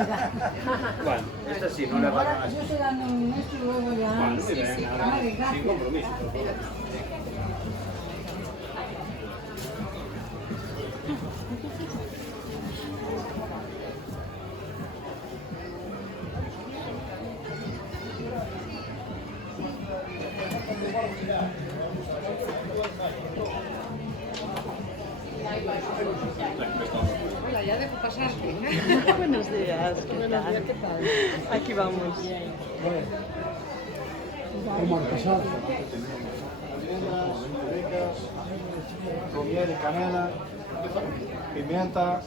Bueno, esta sí, no le va a dar. Yo estoy dando un esto y luego ya... Bueno, muy bien, ahora, sin compromiso. Hola, ya dejo pasarte. Buenos días, ¿qué tal? Aquí vamos. ¿Cómo han pasado? Con miel y canela, pimienta,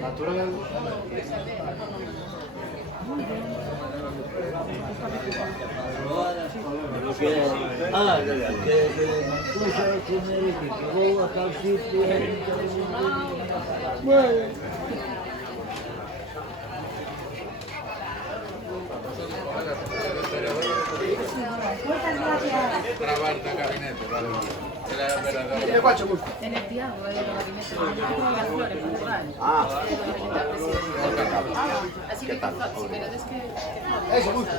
natural. ¿Qué guacho gusto? En el Tiago, el gabinete de las flores, Así que, si me lo des que... Eso, gusto.